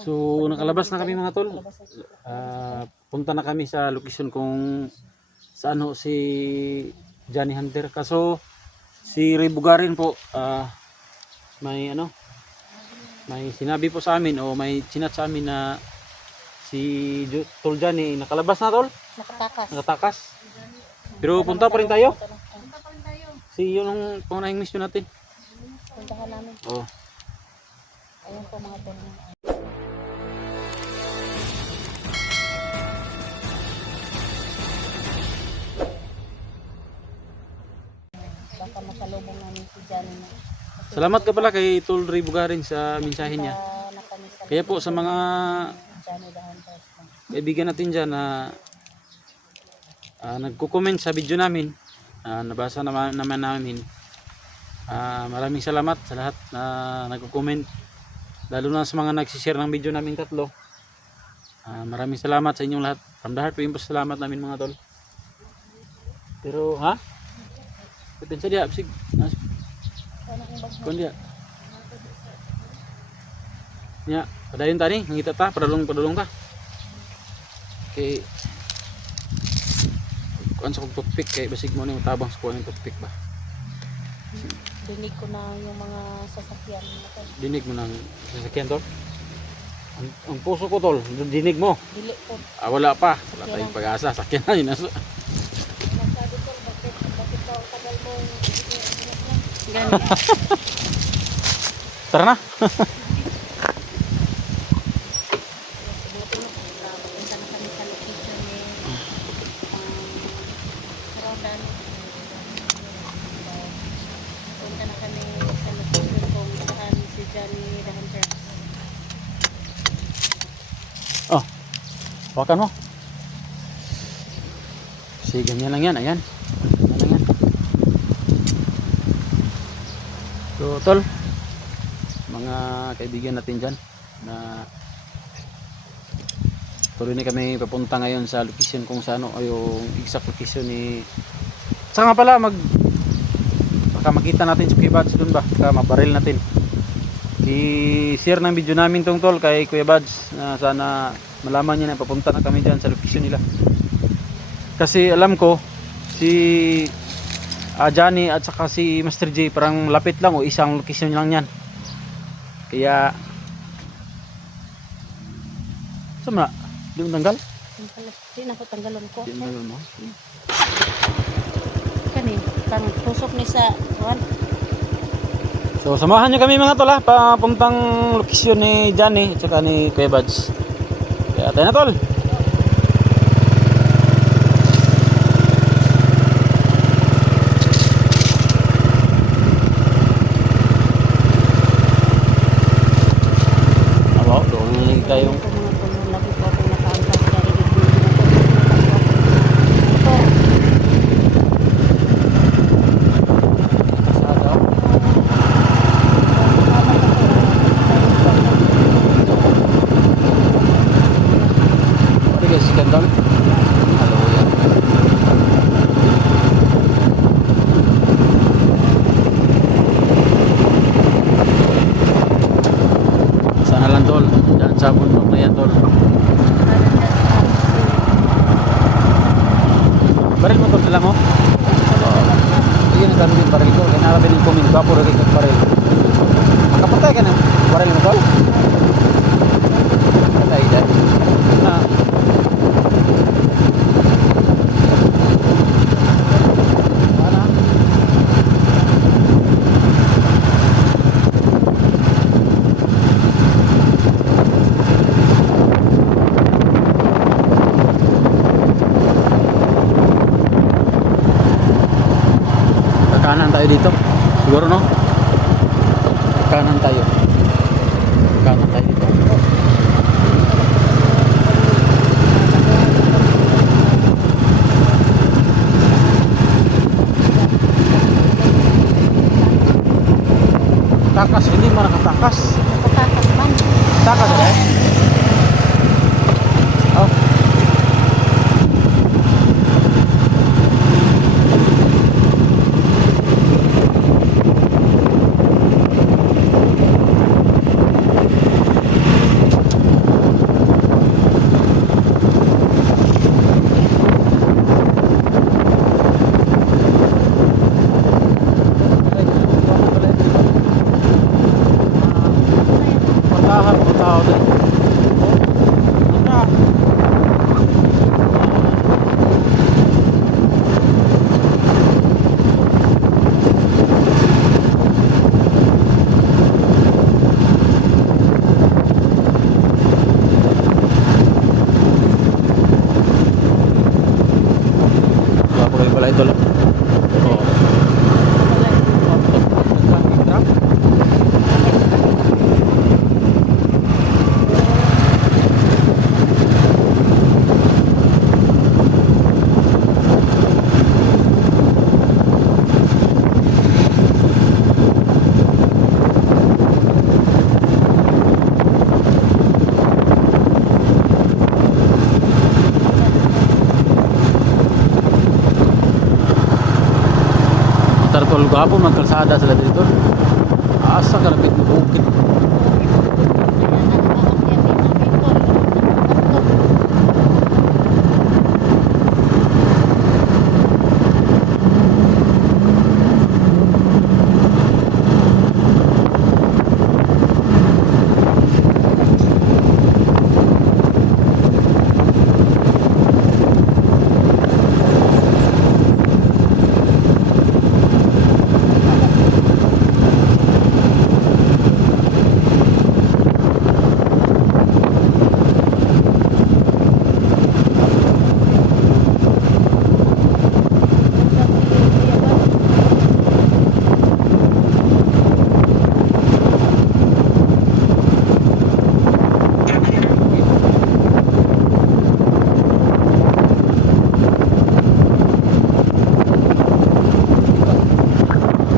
So nakalabas na kami mga tol. Punta na kami sa location kung saan ho si Johnny Hunter. Kaso si Ray Bugarin po may sinabi po sa amin o may chinat sa amin na si Tol Johnny nakalabas na tol. Nakatakas. Pero punta pa rin tayo. Si yun ang pangunahing mission natin. Puntahan namin. Oh. Ayun po mga tol. Baka masalubong namin si Johnny. Salamat ka pala kay Tol Ray Bugarin sa mensahe niya. Kaya po sa mga kaibigan natin dyan na nagko-comment sa video namin, nabasa naman namin. Maraming salamat sa lahat na nagko-comment, lalo na sa mga nagsishare ng video namin tatlo. Maraming salamat sa inyong lahat. From the heart po yung salamat namin mga tol. Pero Pitin dia bisig. Kon dia. Ya, padayon tani ngita ta padulong ta. Kay kuan sa toothpick kay basig mo ni tabang sa kuan ng toothpick ba. Dinig ko na yung mga sasakyan natin. Dinig mo ng sasakyan tol. Ang puso ko tol, dinig mo. Dili po. Wala pa. Wala tayong pag-asa. Sakyan na yun. Tara na. Oh, hawakan mo. Sige, ganyan lang yan. Ayan. Ganyan lang yan. So, tol, mga kaibigan natin dyan na tuloy na kami papunta ngayon sa location kung saan o yung exact location ni saka nga pala baka makita natin si Kuya Bads dun ba, baka mabaril natin. I-share ng video namin tong tol kay Kuya Bads na sana malaman niya na papunta na kami dyan sa location nila, kasi alam ko si Johnny at saka si Master J parang lapit lang o isang location lang yan. Kaya sama di mo tanggal? Di na po tanggalon ko. Di mo tanggal mo? Kani, pang tusok ni sa kuan. So samahan nyo kami mga tol papuntang location ni Johnny at saka ni Kuya Bads. Kaya tayo na tol. Kayong sana lang tol, dyan sa bundok na yan tol. Baril mo tol, dala mo? Sige na kami din baril ko, kaya nakabili ko min vapor lagi kag baril. Makapatay ka ng baril mo tol? Patay dyan. Kanan tayo dito siguro no, kanan tayo dito. Takas, hindi mo nakatakas. Nakatakas man. Takas oh. trabaho din. Anda. Wala po kayo pala ito lang. Oo. Truck. Tartol gapon magkalsada sila dito. Asa ka lapit mo bukid.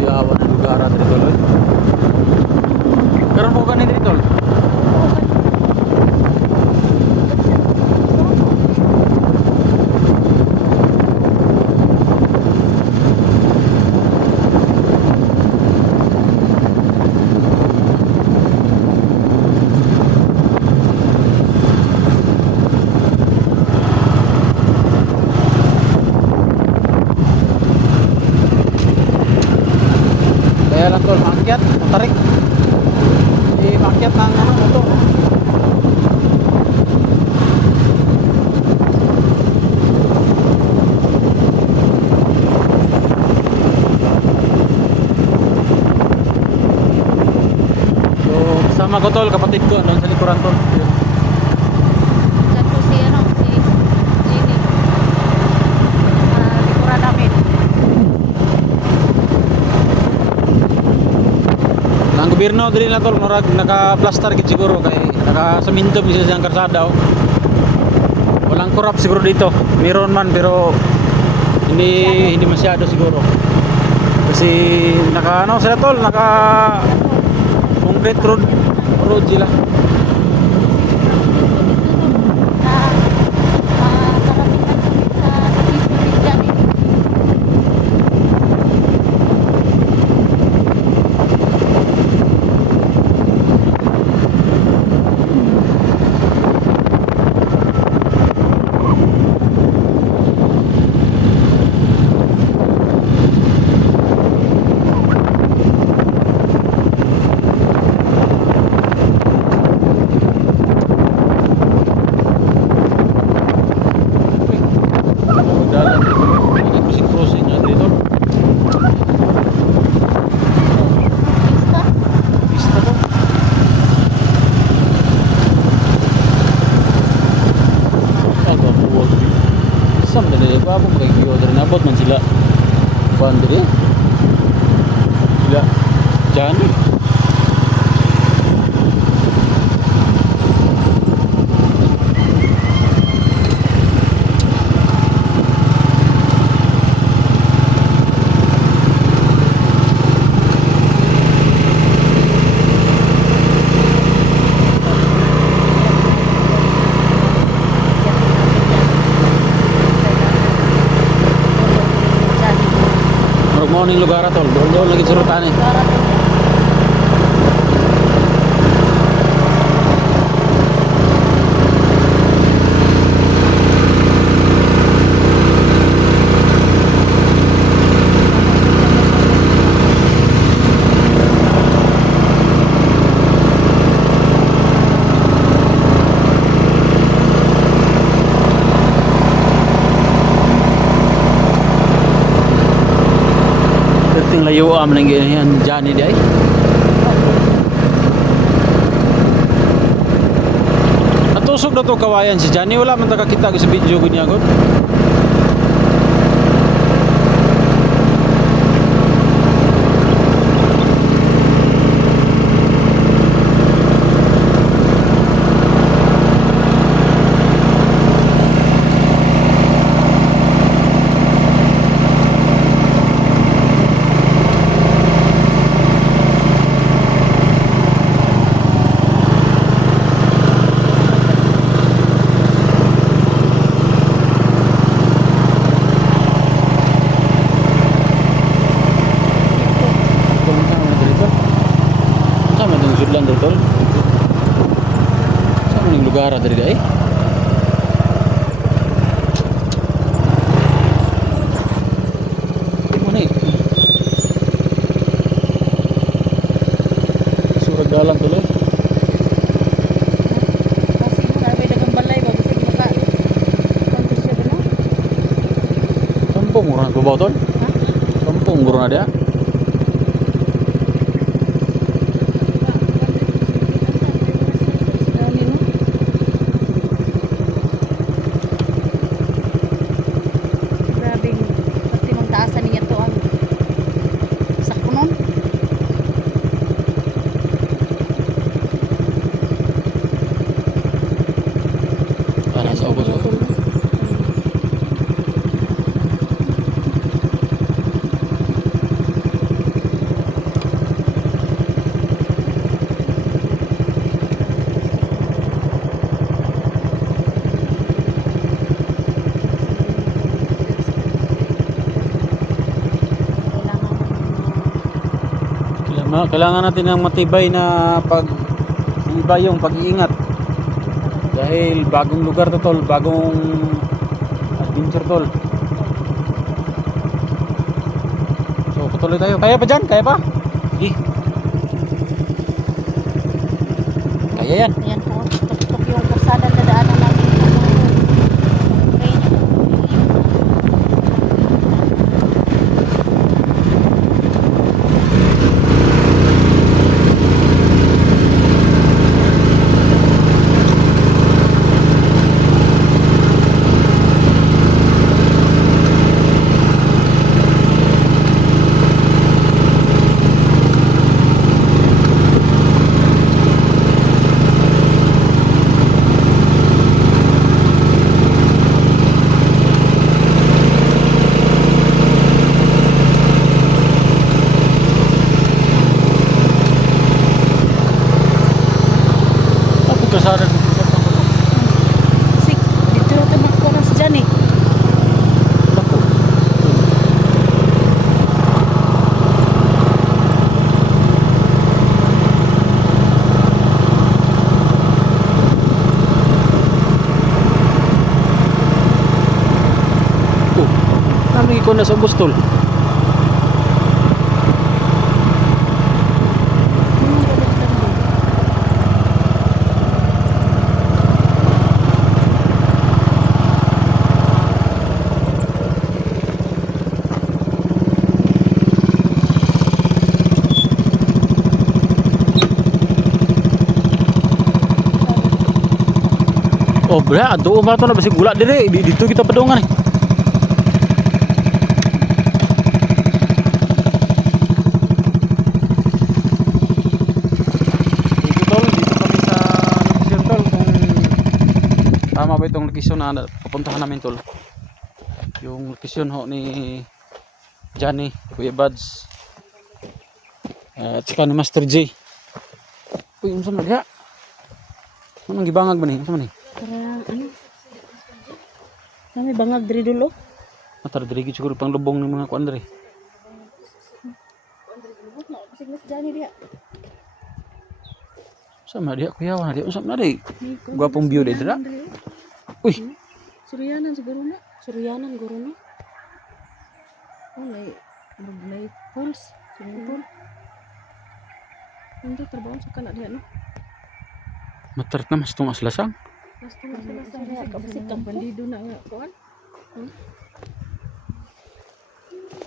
Yawan ang lugar at dito loy. Karon mo kanin dito. Kaya lang tol, maakyat, tarik. Maakyat ng ano, motor. So, kasama ko tol, kapatid ko, doon sa likuran tol. Dito si ano, si Jenny. Likuran namin. Ang gobyerno dili na tol, murag naka-plaster gid siguro kay naka-saminto bisa siyang karsada oh. Walang corrupt siguro dito. Meron man pero hindi masyado siguro. Kasi naka ano sila tol, naka concrete road sila. Abot man sila kuan diri sila jani mo ning lugar atol doon lagi surutan eh. Ang layo am nang yan Johnny di ay. Natusok na to kawayan si Johnny, wala man ta kakita sa video ko niya god. Sudlan dito. Saan ning lugar dari dai? Mana ni? Surag dalan tuloy. Kasi mo na may dagang balay ba bisig maka. Kontes siya no? Kampung urang babaw tol. Ha? Kampung urang ada. Dali no? Grabe. Pati mong taasan niya to ang sakto nun. Para sa ubos. Kailangan natin ng matibay na yung pag-iingat. Dahil bagong lugar to tol, bagong adventure tol. So patuloy tayo. Kaya pa dyan? Kaya pa? Sige. Kaya yan. Ayan po. Tuk-tuk yung kursada na daanan natin. Okay. Kasada Kasi dito na ito magkuha si Johnny. kami ko na sa bustol. Oh bra, aduh umar to na basig gula dire. Dito kita padungan eh. Dito tol, dito kami sa location tol. Kung tama ba itong location na pupuntahan namin tol. Yung location ho ni Johnny, Kuya Buds. At saka ni Master J. Uy, unsa man diha? Anong gibangag ba ni? Unsa man ni? Parang ano? Kami bangag diri dulo. Matar diri siguro pang lubong ng mga kuan diri. Kasi mas Johnny dia. Sama dia kuya wan dia usap na di. Gwapong view di dira. Uy, Suryanan siguro na. Suryanan guro na. Oh, may pools. Swimming pool. Hindi trabaho sa kana diha no. matart na mas tungas lasang. Mas tumas sila sa diha kabasik kang bandido na nga kuan.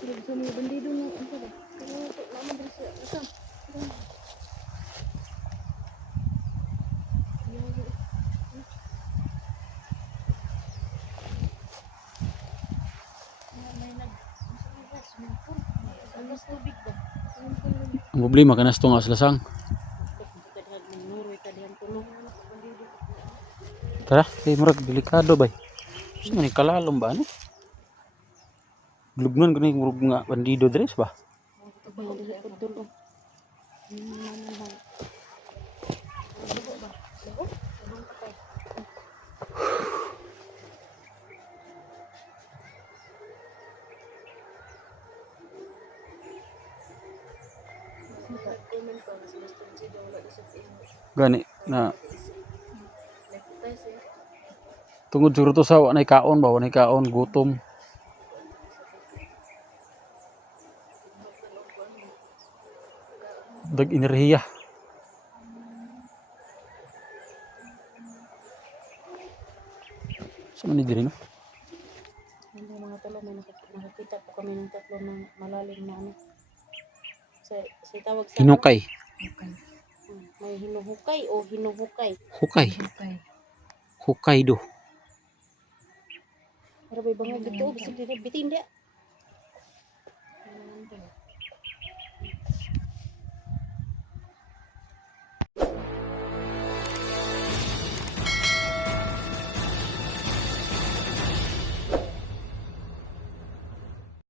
Sila sa mga bandido na ano ba? Naman din siya. Ito. Ang problema kanas to nga lasang. Tara, murag delikado bay. Gusto man ikalalom ba ani? Lugnan kani murag nga bandido dress ba? Gani na tungod siguro to sa wanay kaon ba, wanay kaon, gutom. Dag enerhiya. Sa man ni diri no? Hindi mga talo, may nakakita po kami ng tatlo ng malalim na ano. Sa tawag sa Hinukay. may hinuhukay o hinuhukay. Hukay. Hokkaido. Pero may bangag dito, bisig dito, bitin dia.